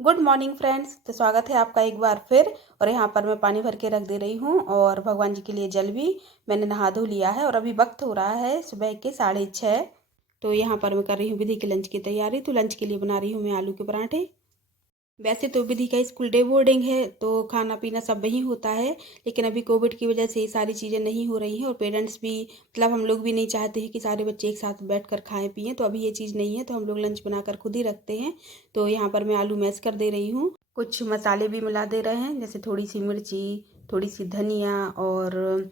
Good morning friends. तो स्वागत है आपका एक बार फिर। और यहाँ पर मैं पानी भर के रख दे रही हूँ और भगवान जी के लिए जल भी मैंने नहा धो लिया है। और अभी वक्त हो रहा है सुबह के 6:30। तो यहाँ पर मैं कर रही हूँ विधि के लंच की तैयारी। तो लंच के लिए बना रही हूँ मैं आलू के पराठे। वैसे तो विधि का स्कूल डे बोर्डिंग है तो खाना पीना सब वहीं होता है, लेकिन अभी कोविड की वजह से ये सारी चीज़ें नहीं हो रही हैं और पेरेंट्स भी मतलब हम लोग भी नहीं चाहते हैं कि सारे बच्चे एक साथ बैठकर खाएं पिएं। तो अभी ये चीज़ नहीं है तो हम लोग लंच बनाकर खुद ही रखते हैं। तो यहाँ पर मैं आलू मैश कर दे रही हूँ, कुछ मसाले भी मिला दे रहे हैं, जैसे थोड़ी सी मिर्ची, थोड़ी सी धनिया और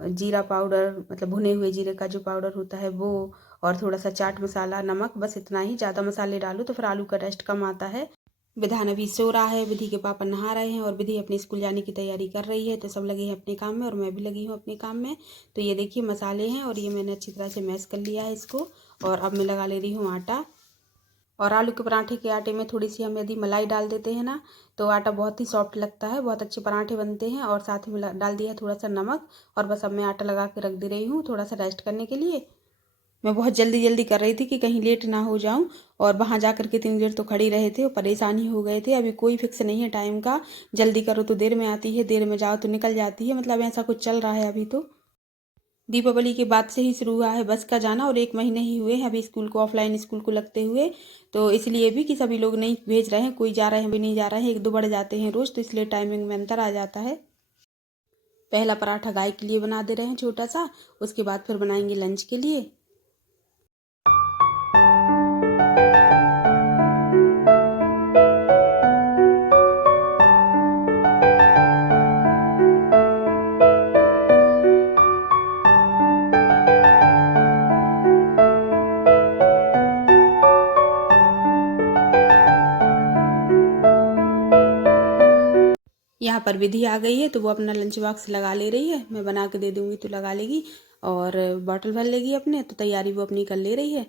जीरा पाउडर, मतलब भुने हुए जीरे का जो पाउडर होता है वो, और थोड़ा सा चाट मसाला, नमक, बस इतना ही। ज़्यादा मसाले डालो तो फिर आलू का टेस्ट कम आता है। विधान अभी सो रहा है, विधि के पापा नहा रहे हैं और विधि अपने स्कूल जाने की तैयारी कर रही है। तो सब लगे हैं अपने काम में और मैं भी लगी हूँ अपने काम में। तो ये देखिए मसाले हैं और ये मैंने अच्छी तरह से मैश कर लिया है इसको। और अब मैं लगा ले रही हूँ आटा। और आलू के पराठे के आटे में थोड़ी सी हम यदि मलाई डाल देते हैं ना तो आटा बहुत ही सॉफ्ट लगता है, बहुत अच्छे पराठे बनते हैं। और साथ ही में डाल दिया थोड़ा सा नमक। और बस अब मैं आटा लगा के रख दे रही हूँ थोड़ा सा रेस्ट करने के लिए। मैं बहुत जल्दी जल्दी कर रही थी कि कहीं लेट ना हो जाऊं। और वहां जाकर के इतनी देर तो खड़ी रहे थे और परेशान ही हो गए थे। अभी कोई फिक्स नहीं है टाइम का, जल्दी करो तो देर में आती है, देर में जाओ तो निकल जाती है, मतलब ऐसा कुछ चल रहा है अभी तो। दीपावली के बाद से ही शुरू हुआ है बस का जाना और 1 महीने ही हुए हैं अभी स्कूल को, ऑफलाइन स्कूल को लगते हुए। तो इसलिए भी कि सभी लोग नहीं भेज रहे हैं, कोई जा रहे हैं भी नहीं जा रहे हैं, 1-2 बढ़ जाते हैं रोज, तो इसलिए टाइमिंग में अंतर आ जाता है। पहला पराठा गाय के लिए बना दे रहे हैं छोटा सा, उसके बाद फिर बनाएंगे लंच के लिए। यहाँ पर विधि आ गई है तो वो अपना लंच बॉक्स लगा ले रही है, मैं बना के दे दूंगी तो लगा लेगी। और बॉटल भर लेगी अपने, तो तैयारी वो अपनी कर ले रही है।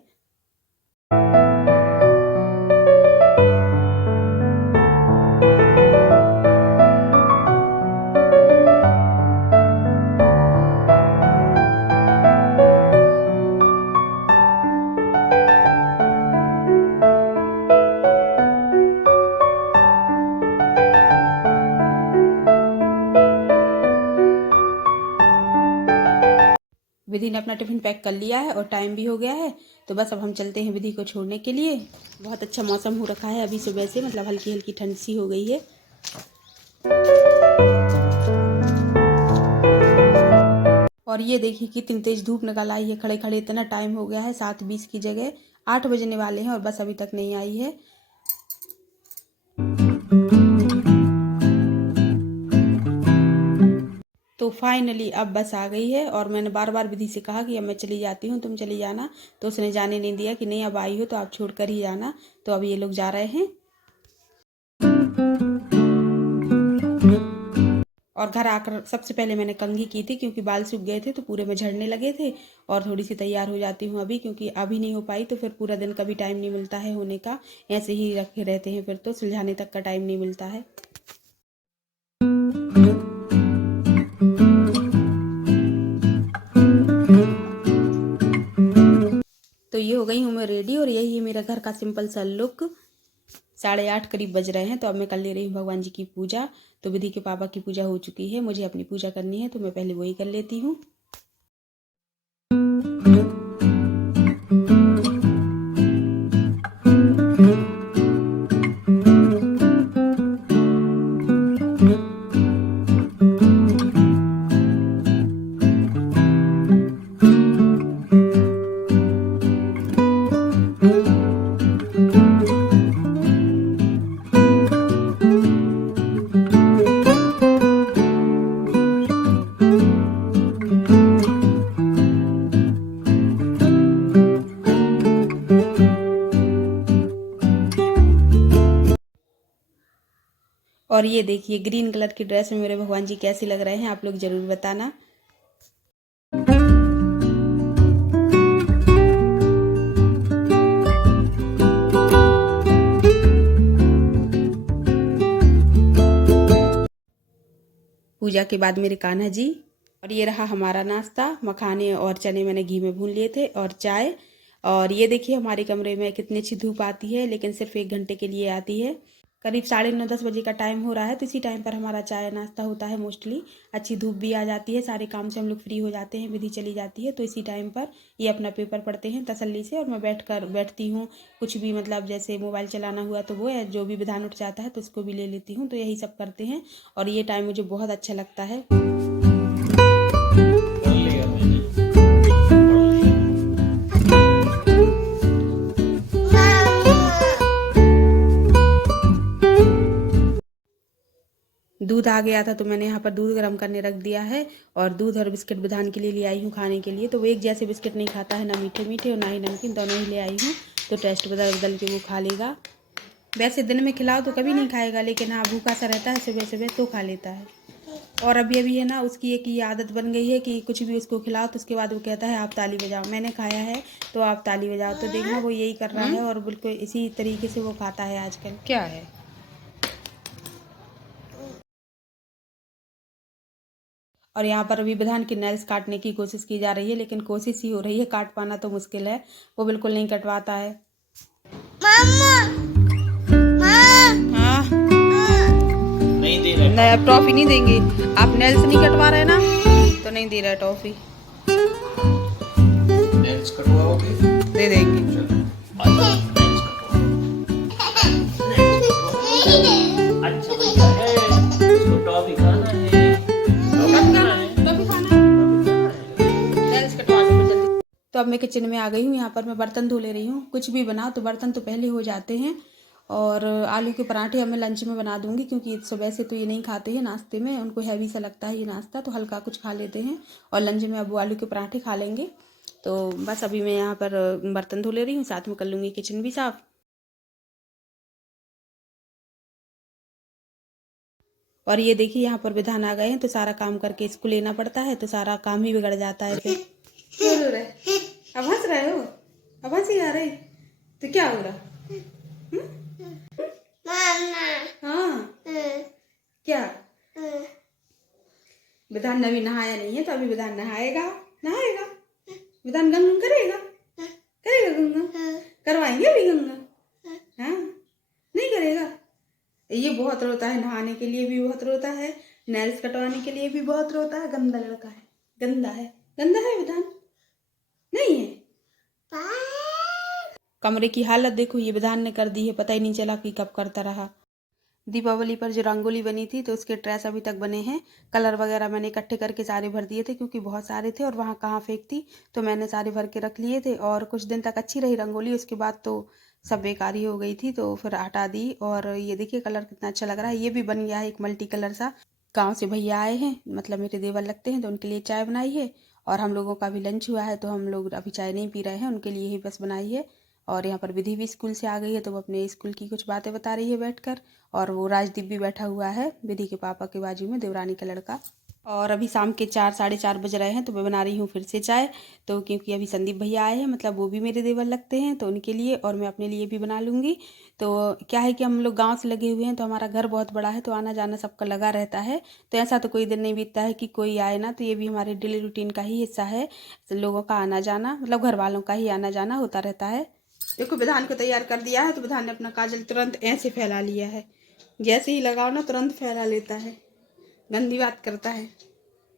विधि ने अपना टिफिन पैक कर लिया है और टाइम भी हो गया है। तो बस अब हम चलते हैं विधि को छोड़ने के लिए। बहुत अच्छा मौसम हो रखा है अभी सुबह से, मतलब हल्की हल्की ठंड सी हो गई है। और ये देखिए कितनी तेज धूप निकल आई है, खड़े खड़े इतना टाइम हो गया है, 7:20 की जगह 8 बजने वाले हैं और बस अभी तक नहीं आई है। तो फाइनली अब बस आ गई है और मैंने बार बार विधि से कहा कि अब मैं चली जाती हूँ, तुम चली जाना, तो उसने जाने नहीं दिया कि नहीं अब आई हो तो आप छोड़कर ही जाना। तो अब ये लोग जा रहे हैं। और घर आकर सबसे पहले मैंने कंघी की थी क्योंकि बाल सूख गए थे तो पूरे में झड़ने लगे थे। और थोड़ी सी तैयार हो जाती हूँ अभी, क्योंकि अभी नहीं हो पाई तो फिर पूरा दिन कभी टाइम नहीं मिलता है होने का, ऐसे ही रखे रहते हैं फिर तो सुलझाने तक का टाइम नहीं मिलता है। तो ये हो गई हूँ मैं रेडी और यही है मेरा घर का सिंपल सा लुक। 8:30 करीब बज रहे हैं। तो अब मैं कर ले रही हूँ भगवान जी की पूजा। तो विधि के पापा की पूजा हो चुकी है, मुझे अपनी पूजा करनी है तो मैं पहले वही कर लेती हूँ। और ये देखिए ग्रीन कलर की ड्रेस में मेरे भगवान जी कैसे लग रहे हैं, आप लोग जरूर बताना। पूजा के बाद मेरे कान्हा जी। और ये रहा हमारा नाश्ता, मखाने और चने मैंने घी में भून लिए थे और चाय। और ये देखिए हमारे कमरे में कितनी अच्छी धूप आती है, लेकिन सिर्फ 1 घंटे के लिए आती है। करीब 9:30-10 बजे का टाइम हो रहा है, तो इसी टाइम पर हमारा चाय नाश्ता होता है मोस्टली। अच्छी धूप भी आ जाती है, सारे काम से हम लोग फ्री हो जाते हैं, विधि चली जाती है, तो इसी टाइम पर ये अपना पेपर पढ़ते हैं तसल्ली से, और मैं बैठती हूँ। कुछ भी मतलब जैसे मोबाइल चलाना हुआ तो वो है, जो भी विधान उठ जाता है तो उसको भी ले लेती हूँ, तो यही सब करते हैं। और ये टाइम मुझे बहुत अच्छा लगता है। दूध आ गया था तो मैंने यहाँ पर दूध गर्म करने रख दिया है, और दूध और बिस्किट विधान के लिए ले आई हूँ खाने के लिए। तो वो एक जैसे बिस्किट नहीं खाता है, ना मीठे मीठे और ना ही नमकीन, दोनों ही ले आई हूँ, तो टेस्ट बदल बदल के वो खा लेगा। वैसे दिन में खिलाओ तो कभी नहीं खाएगा, लेकिन हाँ भूखा सा रहता है सुबह सुबह तो खा लेता है। और अभी अभी है ना, उसकी एक ये आदत बन गई है कि कुछ भी उसको खिलाओ तो उसके बाद वो कहता है आप ताली बजाओ, मैंने खाया है तो आप ताली बजाओ। तो देखना वो यही कर रहा है, और बिल्कुल इसी तरीके से वो खाता है आजकल। क्या है? और यहाँ पर अभी विधान की नेल्स काटने की कोशिश की जा रही है, लेकिन कोशिश ही हो रही है, काट पाना तो मुश्किल है। वो बिल्कुल नहीं कटवाता है। मम्मा, हाँ, नहीं दे रहा। नहीं, अब टॉफी नहीं देंगे। आप नेल्स नहीं कटवा रहे ना, तो नहीं दे रहा टॉफी। नेल्स कटवाओगे? दे देंगे। अच्छा भैया है, इसको टॉफी खाना है। तो अब मैं किचन में आ गई हूँ, यहाँ पर मैं बर्तन धो ले रही हूँ। कुछ भी बनाओ तो बर्तन तो पहले हो जाते हैं। और आलू के पराठे अब मैं लंच में बना दूँगी, क्योंकि सुबह से तो ये नहीं खाते हैं नाश्ते में, उनको हैवी सा लगता है ये नाश्ता, तो हल्का कुछ खा लेते हैं। और लंच में अब वो आलू के पराठे खा लेंगे। तो बस अभी मैं यहाँ पर बर्तन धो ले रही हूँ, साथ में कर लूँगी किचन भी साफ़। और ये देखिए यहाँ पर विधान आ गए हैं, तो सारा काम करके इसको लेना पड़ता है, तो सारा काम ही बिगड़ जाता है फिर। क्या हो रहा है? अब हंस रहे हो? अब हंसी आ रही? तो क्या हो रहा? हाँ, क्या? विधान ने अभी नहाया नहीं है, तो अभी विधान नहाएगा। नहाएगा विधान, गंगा करेगा। करेगा गंगा, करवाएंगे अभी गंगा। हाँ, नहीं करेगा। ये बहुत रोता है, नहाने के लिए भी बहुत रोता है, नेल्स कटवाने के लिए भी बहुत रोता है। गंदा लड़का है, गंदा है। गंदा है विधान, नहीं है। कमरे की हालत देखो, ये विधान ने कर दी है, पता ही नहीं चला कि कब करता रहा। दीपावली पर जो रंगोली बनी थी तो उसके ट्रेस अभी तक बने हैं। कलर वगैरह मैंने इकट्ठे करके सारे भर दिए थे, क्योंकि बहुत सारे थे और वहाँ कहाँ फेंकती, तो मैंने सारे भर के रख लिए थे। और कुछ दिन तक अच्छी रही रंगोली, उसके बाद तो सब बेकारी हो गई थी, तो फिर हटा दी। और ये देखिए कलर कितना अच्छा लग रहा है, ये भी बन गया है एक मल्टी कलर सा। गाँव से भैया आए हैं, मतलब मेरे देवर लगते हैं, तो उनके लिए चाय बनाई है। और हम लोगों का भी लंच हुआ है, तो हम लोग अभी चाय नहीं पी रहे हैं, उनके लिए ही बस बनाई है। और यहाँ पर विधि भी स्कूल से आ गई है, तो वो अपने स्कूल की कुछ बातें बता रही है बैठकर। और वो राजदीप भी बैठा हुआ है विधि के पापा के बाजू में, देवरानी का लड़का। और अभी शाम के 4 साढ़े 4 बज रहे हैं, तो मैं बना रही हूँ फिर से चाय। तो क्योंकि अभी संदीप भैया आए हैं, मतलब वो भी मेरे देवर लगते हैं, तो उनके लिए और मैं अपने लिए भी बना लूँगी। तो क्या है कि हम लोग गांव से लगे हुए हैं, तो हमारा घर बहुत बड़ा है, तो आना जाना सबका लगा रहता है। तो ऐसा तो कोई दिन नहीं बीतता है कि कोई आए ना, तो ये भी हमारे डेली रूटीन का ही हिस्सा है। लोगों का आना जाना, मतलब घर वालों का ही आना जाना होता रहता है। देखो विधान को तैयार कर दिया है, तो विधान ने अपना काजल तुरंत ऐसे फैला लिया है। जैसे ही लगाओ ना तुरंत फैला लेता है, गंदी बात करता है।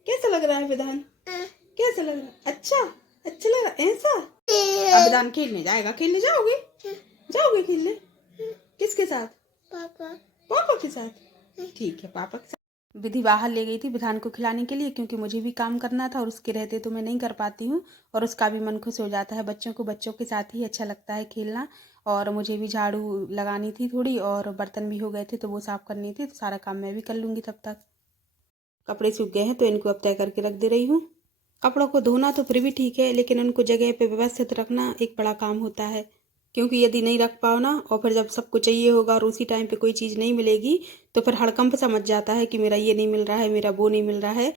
कैसा लग रहा है विधान? कैसा लग रहा है? अच्छा, अच्छा लग रहा है ऐसा। अब विधान खेलने जाएगा, खेलने जाओगे? जाओगे खेलने? किसके साथ? पापा। पापा के साथ? ठीक है, पापा के साथ। विधि बाहर ले गई थी विधान को खिलाने के लिए, क्योंकि मुझे भी काम करना था और उसके रहते तो मैं नहीं कर पाती हूँ। और उसका भी मन खुश हो जाता है, बच्चों को बच्चों के साथ ही अच्छा लगता है खेलना। और मुझे भी झाड़ू लगानी थी थोड़ी, और बर्तन भी हो गए थे तो वो साफ़ करनी थी, तो सारा काम मैं भी कर लूँगी तब तक। कपड़े सूख गए हैं, तो इनको अब तय करके रख दे रही हूँ। कपड़ों को धोना तो फिर भी ठीक है, लेकिन उनको जगह पे व्यवस्थित रखना एक बड़ा काम होता है। क्योंकि यदि नहीं रख पाओ ना, और फिर जब सबको चाहिए होगा और उसी टाइम पे कोई चीज़ नहीं मिलेगी, तो फिर हड़कंप सा मच जाता है कि मेरा ये नहीं मिल रहा है, मेरा वो नहीं मिल रहा है।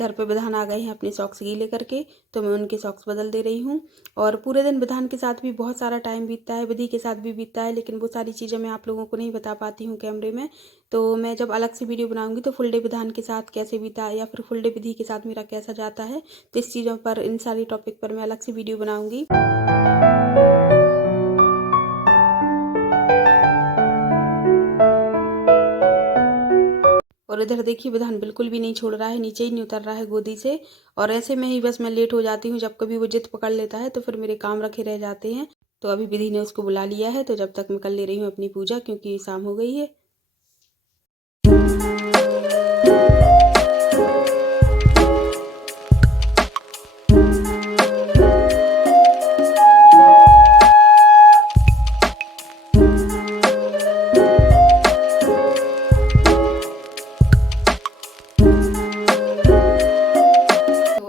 इधर पे विधान आ गए हैं अपने सॉक्स गीले करके, तो मैं उनके सॉक्स बदल दे रही हूँ। और पूरे दिन विधान के साथ भी बहुत सारा टाइम बीतता है, विधि के साथ भी बीतता है, लेकिन वो सारी चीज़ें मैं आप लोगों को नहीं बता पाती हूँ कैमरे में। तो मैं जब अलग से वीडियो बनाऊँगी तो फुल डे विधान के साथ कैसे बीता या फिर फुल डे विधि के साथ मेरा कैसा जाता है, तो इस चीज़ों पर, इन सारी टॉपिक पर मैं अलग से वीडियो बनाऊँगी। और इधर देखिए विधान बिल्कुल भी नहीं छोड़ रहा है, नीचे ही नहीं उतर रहा है गोदी से। और ऐसे में ही बस मैं लेट हो जाती हूँ, जब कभी वो जिद पकड़ लेता है तो फिर मेरे काम रखे रह जाते हैं। तो अभी विधि ने उसको बुला लिया है, तो जब तक मैं कर ले रही हूँ अपनी पूजा, क्योंकि शाम हो गई है।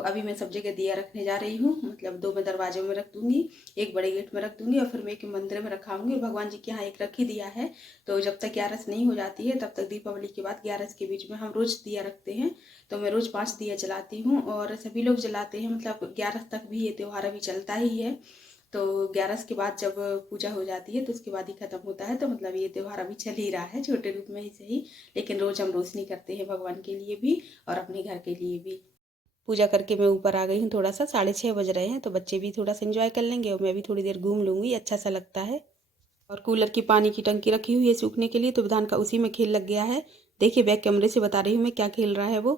अभी मैं सब जगह दिया रखने जा रही हूँ, मतलब 2 मैं दरवाजे में रख दूंगी, एक बड़े गेट में रख दूंगी और फिर मैं एक मंदिर में रखाऊंगी। और भगवान जी के यहाँ एक रख ही दिया है। तो जब तक 11 नहीं हो जाती है तब तक दीपावली के बाद 11 के बीच में हम रोज दिया रखते हैं। तो मैं रोज 5 दिया जलाती हूँ और सभी लोग जलाते हैं, मतलब 11 तक भी ये त्यौहार अभी चलता ही है। तो 11 के बाद जब पूजा हो जाती है तो उसके बाद ही खत्म होता है। तो मतलब ये त्यौहार अभी चल ही रहा है, छोटे रूप में ही सही, लेकिन रोज हम रोशनी करते हैं भगवान के लिए भी और अपने घर के लिए भी। पूजा करके मैं ऊपर आ गई हूँ, थोड़ा सा 6:30 बज रहे हैं, तो बच्चे भी थोड़ा सा एंजॉय कर लेंगे और मैं भी थोड़ी देर घूम लूँगी, अच्छा सा लगता है। और कूलर की पानी की टंकी रखी हुई है सूखने के लिए, तो विधान का उसी में खेल लग गया है। देखिए बैक कैमरे से बता रही हूँ मैं क्या खेल रहा है वो।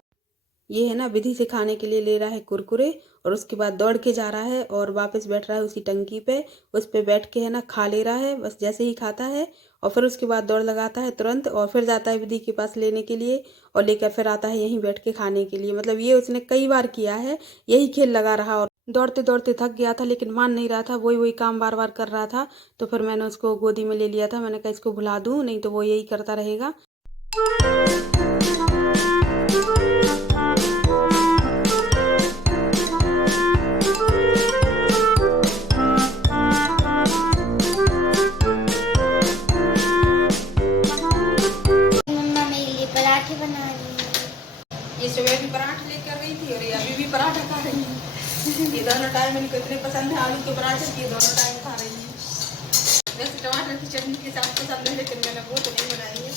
ये है ना, विधि से खाने के लिए ले रहा है कुरकुरे और उसके बाद दौड़ के जा रहा है और वापस बैठ रहा है उसी टंकी पे, उस पे बैठ के है ना खा ले रहा है, बस जैसे ही खाता है और फिर उसके बाद दौड़ लगाता है तुरंत और फिर जाता है विधि के पास लेने के लिए और लेकर फिर आता है यहीं बैठ के खाने के लिए। मतलब ये उसने कई बार किया है, यही खेल लगा रहा और दौड़ते दौड़ते थक गया था, लेकिन मान नहीं रहा था, वही वही काम बार बार कर रहा था। तो फिर मैंने उसको गोदी में ले लिया था, मैंने कहा इसको भुला दूँ, नहीं तो वो यही करता रहेगा। मम्मा मेरे लिए पराठे बना रही है। ये सुबह भी पराठे लेकर गई थी और ये अभी भी पराठा खा रही है। ये दोनों टाइम इनको इतने पसंद है आलू के पराठे कि ये दोनों टाइम खा रही है। वैसे टमाटर की चटनी के साथ पसंद है, लेकिन मैंने वो तो नहीं बनाई है,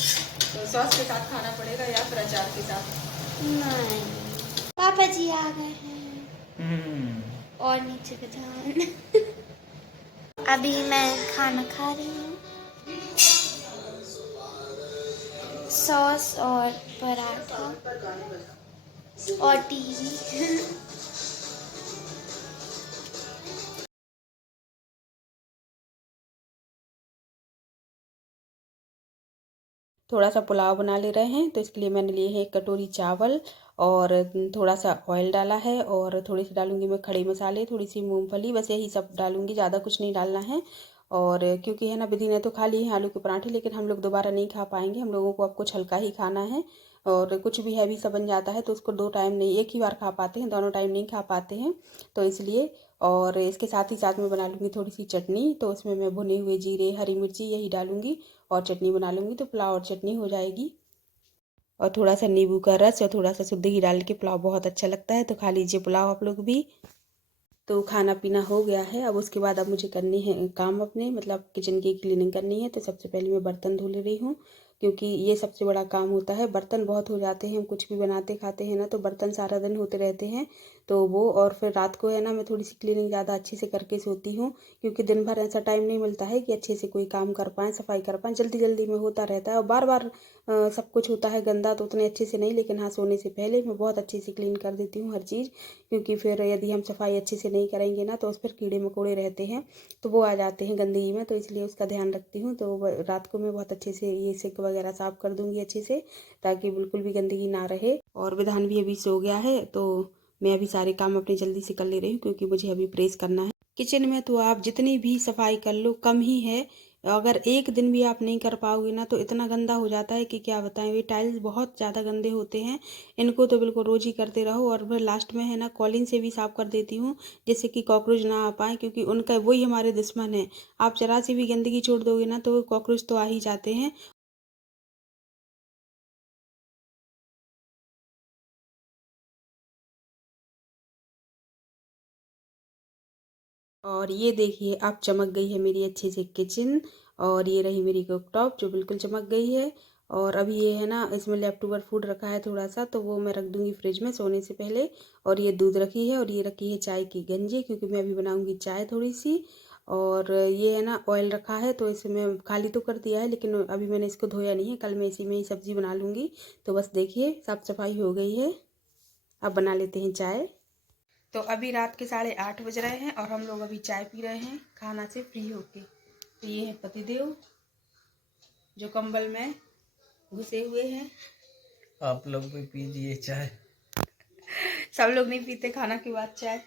तो सॉस के साथ खाना पड़ेगा या फिर अचार के साथ। नहीं, पापा जी आ गए हैं और नीचे का ध्यान। अभी मैं खाना खा रही हूँ, सॉस और पराठा और टीवी। थोड़ा सा पुलाव बना ले रहे हैं, तो इसके लिए मैंने लिए हैं 1 कटोरी चावल और थोड़ा सा ऑयल डाला है और थोड़ी सी डालूंगी मैं खड़े मसाले, थोड़ी सी मूंगफली, बस यही सब डालूंगी, ज़्यादा कुछ नहीं डालना है। और क्योंकि है ना विधि ने तो खा लिए हैं आलू के पराठे, लेकिन हम लोग दोबारा नहीं खा पाएंगे, हम लोगों को अब कुछ हल्का ही खाना है और कुछ भी हैवी सा बन जाता है तो उसको 2 टाइम नहीं, एक ही बार खा पाते हैं, दोनों टाइम नहीं खा पाते हैं, तो इसलिए। और इसके साथ ही साथ में बना लूँगी थोड़ी सी चटनी, तो उसमें मैं भुने हुए जीरे, हरी मिर्ची यही डालूँगी और चटनी बना लूँगी, तो पुलाव और चटनी हो जाएगी। और थोड़ा सा नींबू का रस और थोड़ा सा शुद्ध घी डाल के पुलाव बहुत अच्छा लगता है, तो खा लीजिए पुलाव आप लोग भी। तो खाना पीना हो गया है, अब उसके बाद अब मुझे करनी है काम अपने, मतलब किचन की क्लीनिंग करनी है। तो सबसे पहले मैं बर्तन धो ले रही हूँ, क्योंकि ये सबसे बड़ा काम होता है। बर्तन बहुत हो जाते हैं, हम कुछ भी बनाते खाते हैं ना, तो बर्तन सारा दिन होते रहते हैं, तो वो। और फिर रात को है ना मैं थोड़ी सी क्लीनिंग ज़्यादा अच्छे से करके सोती हूँ, क्योंकि दिन भर ऐसा टाइम नहीं मिलता है कि अच्छे से कोई काम कर पाएँ, सफाई कर पाएँ, जल्दी जल्दी में होता रहता है और बार बार सब कुछ होता है गंदा, तो उतने अच्छे से नहीं, लेकिन हाँ सोने से पहले मैं बहुत अच्छे से क्लीन कर देती हूँ हर चीज़, क्योंकि फिर यदि हम सफाई अच्छे से नहीं करेंगे ना तो उस पर कीड़े मकोड़े रहते हैं, तो वो आ जाते हैं गंदगी में, तो इसलिए उसका ध्यान रखती हूँ। तो रात को मैं बहुत अच्छे से ये सिंक वगैरह साफ़ कर दूँगी अच्छे से, ताकि बिल्कुल भी गंदगी ना रहे। और विधान भी अभी सो गया है, तो मैं अभी सारे काम अपने जल्दी से कर ले रही हूँ, क्योंकि मुझे अभी प्रेस करना है। किचन में तो आप जितनी भी सफाई कर लो कम ही है, अगर एक दिन भी आप नहीं कर पाओगे ना तो इतना गंदा हो जाता है कि क्या बताएं। वे टाइल्स बहुत ज़्यादा गंदे होते हैं, इनको तो बिल्कुल रोज़ ही करते रहो। और फिर लास्ट में है ना कॉलिन से भी साफ़ कर देती हूँ, जिससे कि कॉकरोच ना आ पाए, क्योंकि उनका वही हमारे दुश्मन है। आप जरा सी भी गंदगी छोड़ दोगे ना तो कॉकरोच तो आ ही जाते हैं। और ये देखिए अब चमक गई है मेरी अच्छे से किचन। और ये रही मेरी कुकटॉप जो बिल्कुल चमक गई है। और अभी ये है ना, इसमें लेफ्ट ओवर फूड रखा है थोड़ा सा, तो वो मैं रख दूँगी फ्रिज में सोने से पहले। और ये दूध रखी है और ये रखी है चाय की गंजी, क्योंकि मैं अभी बनाऊँगी चाय थोड़ी सी। और ये है ना ऑयल रखा है, तो इसमें खाली तो कर दिया है, लेकिन अभी मैंने इसको धोया नहीं है, कल मैं इसी में ही सब्ज़ी बना लूँगी। तो बस देखिए साफ़ सफाई हो गई है। अब बना लेते हैं चाय। तो अभी रात के 8:30 बज रहे हैं और हम लोग अभी चाय पी रहे हैं खाना से फ्री होके। तो ये है पतिदेव जो कंबल में घुसे हुए हैं। आप लोग भी पीजिए चाय। सब लोग नहीं पीते खाना के बाद चाय,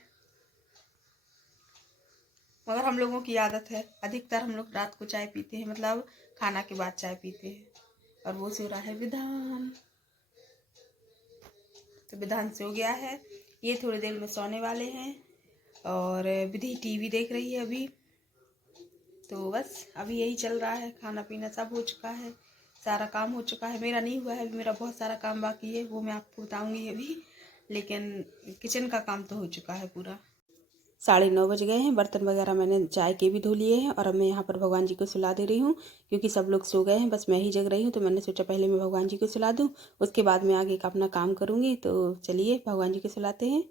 मगर हम लोगों की आदत है, अधिकतर हम लोग रात को चाय पीते हैं, मतलब खाना के बाद चाय पीते हैं। और वो सो रहा है विधान। तो विधान सो गया है, ये थोड़ी देर में सोने वाले हैं। और विधि टीवी देख रही है अभी। तो बस अभी यही चल रहा है, खाना पीना सब हो चुका है, सारा काम हो चुका है। मेरा नहीं हुआ है, अभी मेरा बहुत सारा काम बाकी है, वो मैं आपको बताऊंगी अभी। लेकिन किचन का काम तो हो चुका है पूरा। 9:30 बज गए हैं, बर्तन वगैरह मैंने चाय के भी धो लिए हैं। और अब मैं यहाँ पर भगवान जी को सुला दे रही हूँ, क्योंकि सब लोग सो गए हैं, बस मैं ही जग रही हूँ। तो मैंने सोचा पहले मैं भगवान जी को सुला दूँ, उसके बाद मैं आगे का अपना काम करूँगी। तो चलिए भगवान जी को सुलाते हैं।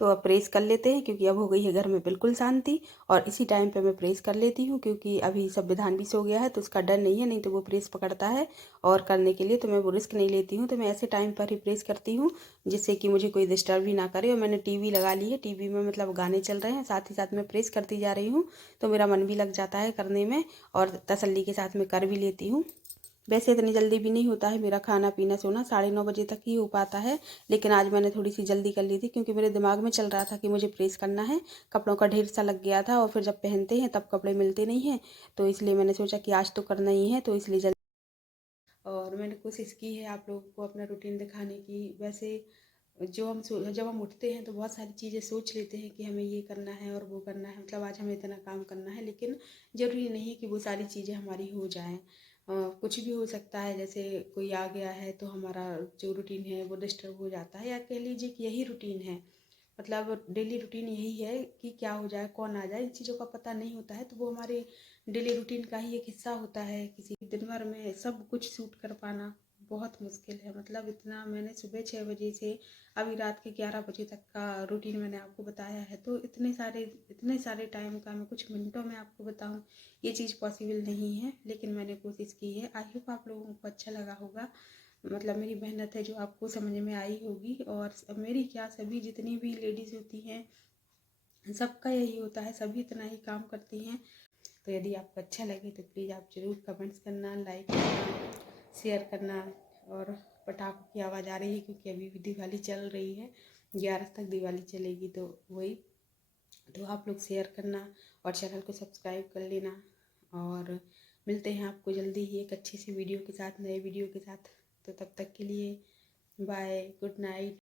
तो अब प्रेस कर लेते हैं, क्योंकि अब हो गई है घर में बिल्कुल शांति। और इसी टाइम पे मैं प्रेस कर लेती हूँ, क्योंकि अभी सब विधान भी सो गया है, तो उसका डर नहीं है, नहीं तो वो प्रेस पकड़ता है और करने के लिए, तो मैं वो रिस्क नहीं लेती हूँ। तो मैं ऐसे टाइम पर ही प्रेस करती हूँ, जिससे कि मुझे कोई डिस्टर्ब भी ना करे। और मैंने टीवी लगा ली है, टीवी में मतलब गाने चल रहे हैं, साथ ही साथ मैं प्रेस करती जा रही हूँ, तो मेरा मन भी लग जाता है करने में और तसल्ली के साथ मैं कर भी लेती हूँ। वैसे इतनी जल्दी भी नहीं होता है मेरा खाना पीना सोना, 9:30 बजे तक ही हो पाता है। लेकिन आज मैंने थोड़ी सी जल्दी कर ली थी, क्योंकि मेरे दिमाग में चल रहा था कि मुझे प्रेस करना है, कपड़ों का ढेर सा लग गया था और फिर जब पहनते हैं तब कपड़े मिलते नहीं हैं। तो इसलिए मैंने सोचा कि आज तो करना ही है, तो इसलिए जल्दी। और मैंने कोशिश की है आप लोगों को अपना रूटीन दिखाने की। वैसे जब हम उठते हैं तो बहुत सारी चीज़ें सोच लेते हैं कि हमें ये करना है और वो करना है, मतलब आज हमें इतना काम करना है, लेकिन ज़रूरी नहीं है कि वो सारी चीज़ें हमारी हो जाएं। कुछ भी हो सकता है, जैसे कोई आ गया है तो हमारा जो रूटीन है वो डिस्टर्ब हो जाता है, या कह लीजिए कि यही रूटीन है, मतलब डेली रूटीन यही है कि क्या हो जाए, कौन आ जाए, इन चीज़ों का पता नहीं होता है। तो वो हमारे डेली रूटीन का ही एक हिस्सा होता है। किसी दिन भर में सब कुछ सूट कर पाना बहुत मुश्किल है, मतलब इतना मैंने सुबह 6 बजे से अभी रात के 11 बजे तक का रूटीन मैंने आपको बताया है। तो इतने सारे टाइम का मैं कुछ मिनटों में आपको बताऊं, ये चीज़ पॉसिबल नहीं है, लेकिन मैंने कोशिश की है। आई होप आप लोगों को अच्छा लगा होगा, मतलब मेरी मेहनत है जो आपको समझ में आई होगी। और मेरी क्या, सभी जितनी भी लेडीज़ होती हैं सबका यही होता है, सभी इतना ही काम करती हैं। तो यदि आपको अच्छा लगे तो प्लीज़ आप ज़रूर कमेंट्स करना, लाइक करना, शेयर करना। और पटाखों की आवाज़ आ रही है, क्योंकि अभी भी दिवाली चल रही है, 11 तक दिवाली चलेगी, तो वही। तो आप लोग शेयर करना और चैनल को सब्सक्राइब कर लेना। और मिलते हैं आपको जल्दी ही एक अच्छी सी वीडियो के साथ, नए वीडियो के साथ। तो तब तक के लिए बाय, गुड नाइट।